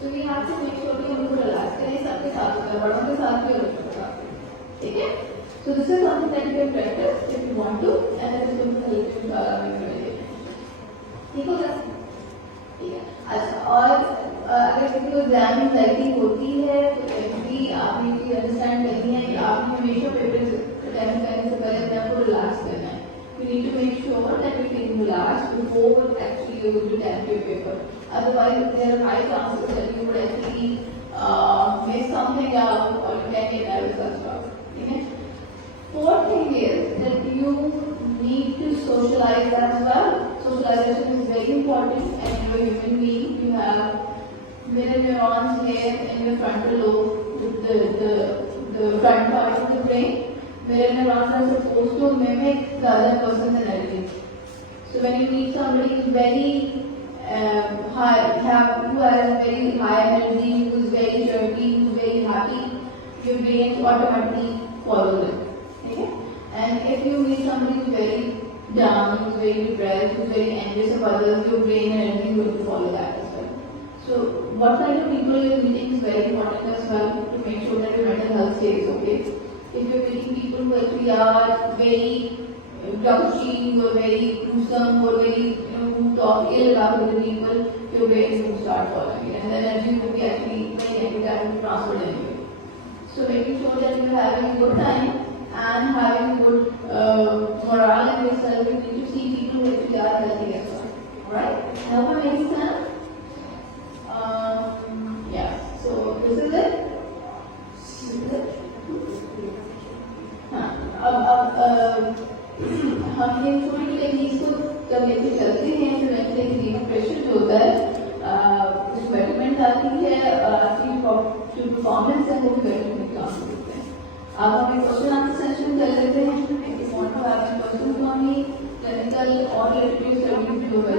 So we have to make sure कि हम लोग relax करें, सबके साथ होगा, बड़ों के साथ भी होगा, ठीक है? So this is something that you can practice if you want to, and that is going to help you in ठीक होगा? ठीक है. अच्छा, और अगर किसी को एग्जाम एंजाइटी होती है तो भी आपने ये अंडरस्टैंड करनी है कि आपने हमेशा पेपर अटेम्प्ट करने से पहले अपने आप को रिलैक्स करना है. You need to make sure that you feel relaxed before actually you go to attempt your paper. Otherwise, there are high chances that you would actually miss something out or you can get nervous as well. Okay? Fourth thing is that you need to socialize as well. Socialization is very important, and you're a human being. You have mirror neurons here in your frontal lobe, the front part of the brain. Mirror neurons are supposed to mimic the other person's energy. So when you meet somebody who's very who has very high energy, who's very chirpy, who's very happy, your brain automatically follows it. Okay? And if you meet somebody who's very down, who's very depressed, who's very envious of others, your brain energy will follow that as well. So what kind of people you're meeting is very important as well to make sure that your mental health stays okay. If you're meeting people who actually are very grouchy, who are very gruesome, who are very, who talk ill about other people, your brain will start following it, and the energy will be actually very negative and transferred anyway. So making sure that you're having a good time and having good morale in yourself, you need to see people who actually are healthy as well. Alright? Now that makes sense? Yeah. So this is it. अब हम ये छोटी techniques को जब लेके चलते हैं तो नेचुरली ब्लड प्रेशर जो होता है उस बेटरमेंट आती है आपकी जो परफॉर्मेंस है वो भी बेटरमेंट काम करते हैं. अब हम एक क्वेश्चन आंसर सेशन कर लेते हैं. If you want to have a question from me clinical और लिटरेचर स्टडी जो है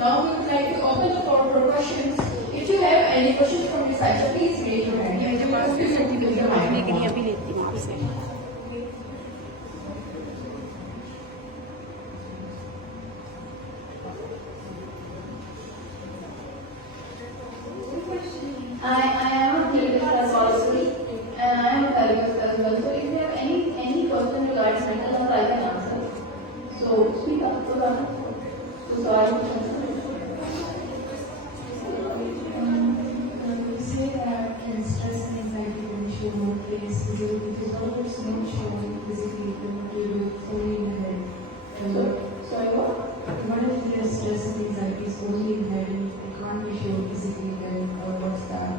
Now we would like to open the floor for questions. If you have any questions from your side, so please raise your hand. You can please with your microphone. I am a clinical psychologist and I am a therapist as well. So if you have any question regarding mental health, I can answer. So speak up. So sorry. You say that stress and anxiety can show more place physically, because others don't show physically, but they do only in the head. Sorry, what? What if the stress and anxiety is only in the head and it can't be shown physically, then what's that?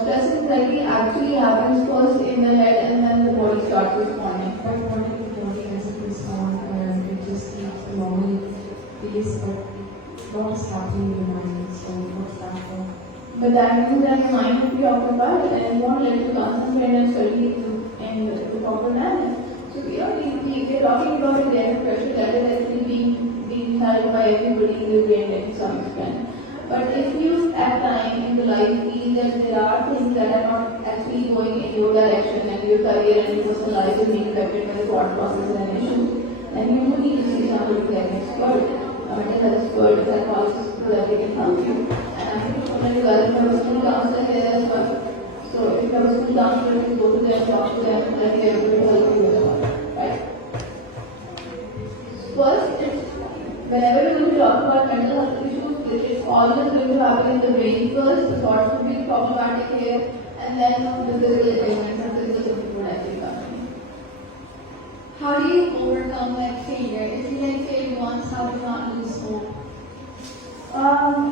Stress and anxiety actually happens first in the head and then the body starts responding. But what if the body doesn't respond and it just keeps a normal pace, but what's happening in the mind? So what's that for? But that means that your mind will be occupied and won't let you concentrate and study in the proper manner. So we're talking about a blood pressure that is actually being held by everybody in the brain to some extent. But if you at time in the life feel that there are things that are not actually going in your direction and your career and your personal life is being affected by the thought process and issues, then you do need to see somebody like an expert, a mental health expert, a psychologist, so that they can help you. And I think when you guys have a school counselor here as well. So if you have a school counselor, you can go to them, talk to them, and they're able to help you as well. Right? First, whenever you're going to talk about mental health issues, it's always going to happen in the brain first. The thoughts will be problematic here, and then the physical elements and physical symptoms will actually come in. How do you overcome that failure? If you like failed once, how do you not lose hope?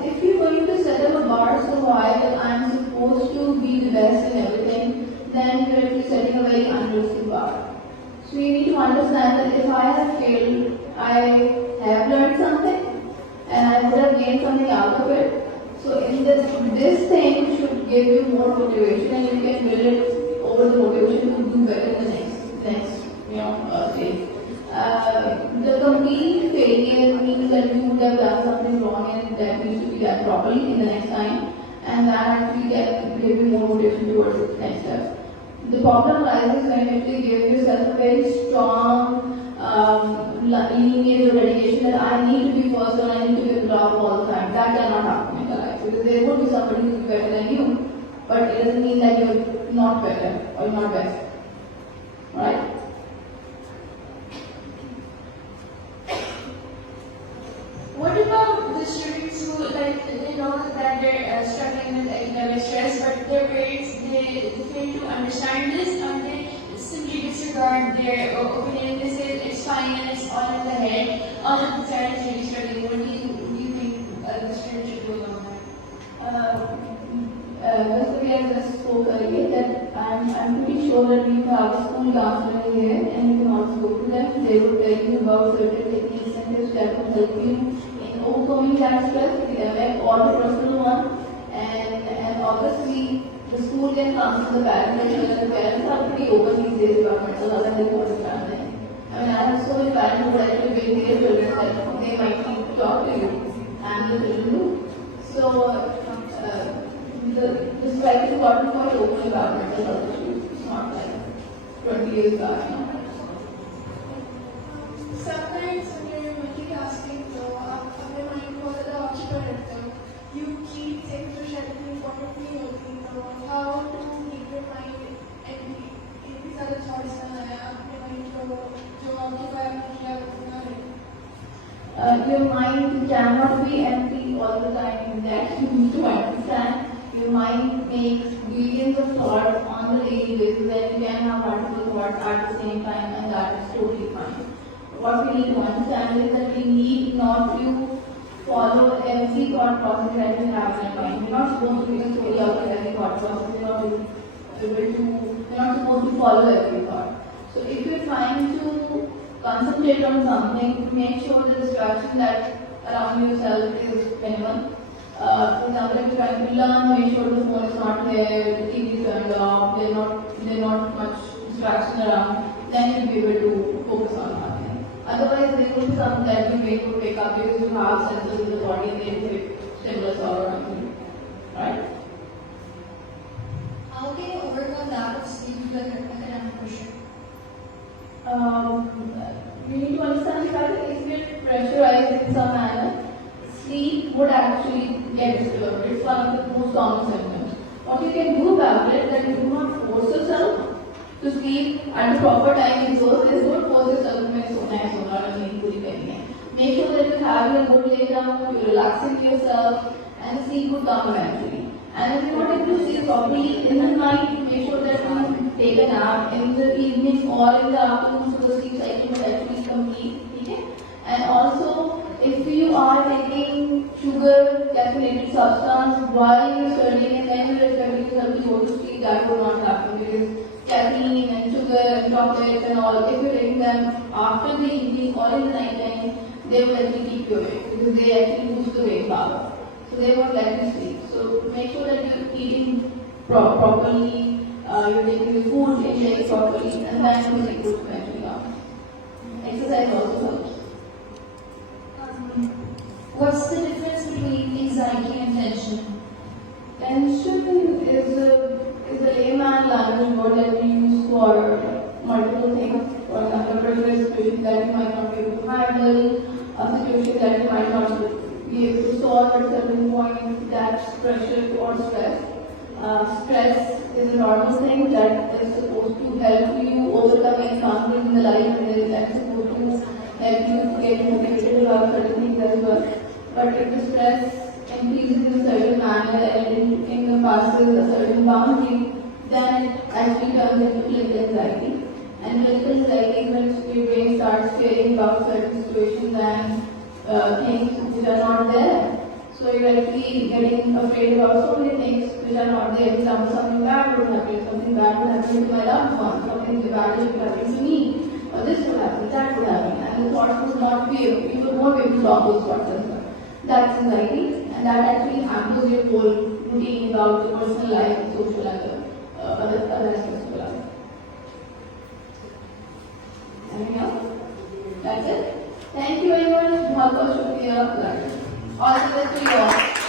If you're going to set up a bar so high that I'm supposed to be the best in everything, then you're actually setting a very unrealistic bar. So you need to understand that if I have failed, I have learned something and I could have gained something out of it. So in this thing should give you more motivation, and you can build it over the motivation to do better in the next stage. The complete failure means that you would have done something wrong and that needs to be done properly in the next time, and that actually can give you more motivation towards the next step. The problem arises when you actually give yourself a very strong lineage or dedication that I need to be first or I need to be the top all the time. That cannot happen in your life because there would be somebody who is better than you, but it doesn't mean that you're not better or not best. Alright? What about the students who they know that they're struggling with academic stress, but their parents they fail to understand this and they simply disregard their opinion. They say it's fine and it's all in the head. All of the child is really struggling. What do you think the student should do about that? Just the way I just spoke earlier, that I'm pretty sure that we have a school counselor here and you can also go to them. They will tell you about certain techniques and tips that will help you in overcoming that stress, or the personal one. And obviously, the school can counsel the parents, and the parents are pretty open these days about mental health and they don't understand it. I mean, I have so many parents who would actually bring their children that they might need to talk to you, and the children do. So, the strike is gotten quite open about mental health issues. It's not like 20 years back now. Sometimes when you're multitasking, though, अपने mind को ज़्यादा occupied रहते हो, you keep things which are importantly होती तो how to keep your mind empty? इतनी सारे thoughts ना आया अपने mind को जो occupy आपने किया वो ना रहे. Your mind cannot be empty all the time. That you need to understand. Your mind makes billions of thoughts on the daily basis, and you can have multiple thoughts at the same time, and that is totally fine. What we need to understand is that we need not to follow every thought process that we have in our mind. We're not supposed to be fully out of every thought process. We're not supposed to follow every thought. So if you're trying to concentrate on something, make sure the distraction that around yourself is minimal. For example, if you're trying to learn, make sure the phone is not here, the TV is turned off, there's not much distraction around, then you'll be able to focus on something. Otherwise, there will be some that you wait to pick up because you have sensors in the body and they hit stimulus or something. Right? How can you overcome lack of sleep with academic pressure? You need to understand the fact that if you're pressurized in some manner, sleep would actually get disturbed. It's one of the most common symptoms. What you can do about it is that you do not force yourself to sleep at the proper time in those days. Don't force yourself to make so nice or not meaningfully getting. Make sure that you're having a good lay down, you're relaxing yourself, and the sleep will come eventually. And if you want to sleep properly in the night, make sure that you take a nap in the evening or in the afternoon so the sleep cycle will actually complete. Okay? And also, if you are taking sugar caffeinated substance while you're studying and then you're expecting yourself to go to sleep, that will not happen because caffeine and sugar and chocolates and all, if you're taking them after the evening or in the night time, they will actually keep you awake because they actually boost the brain power. So they won't let you sleep. So make sure that you're eating properly, you're taking your food intake properly, and then you will sleep eventually come. Exercise also helps. What's the difference between anxiety and tension? Tension is a layman language word that we use for multiple things. For example, pressure is a situation that you might not be able to handle, a situation that you might not be able to solve at a certain point. That's pressure or stress. Stress is a normal thing that is supposed to help you overcome any conflict in the life, and that is supposed to help you get motivated about certain things as well. But if the stress increases in a certain manner and it passes a certain boundary, then it actually turns into clinical anxiety. And clinical anxiety is when your brain starts fearing about certain situations and things which are not there. So you're actually getting afraid about so many things which are not there. For example, something bad would happen, something bad would happen to my loved one, something bad would happen to me, or this would happen, that would happen, and the thoughts would not be able, you would not be able to solve those thoughts as well. That's anxiety, and that actually hampers your whole routine about the personal life, social, and other aspects of life. Anything else? That's it. Thank you everyone. बहुत बहुत शुक्रिया. All the best to you all.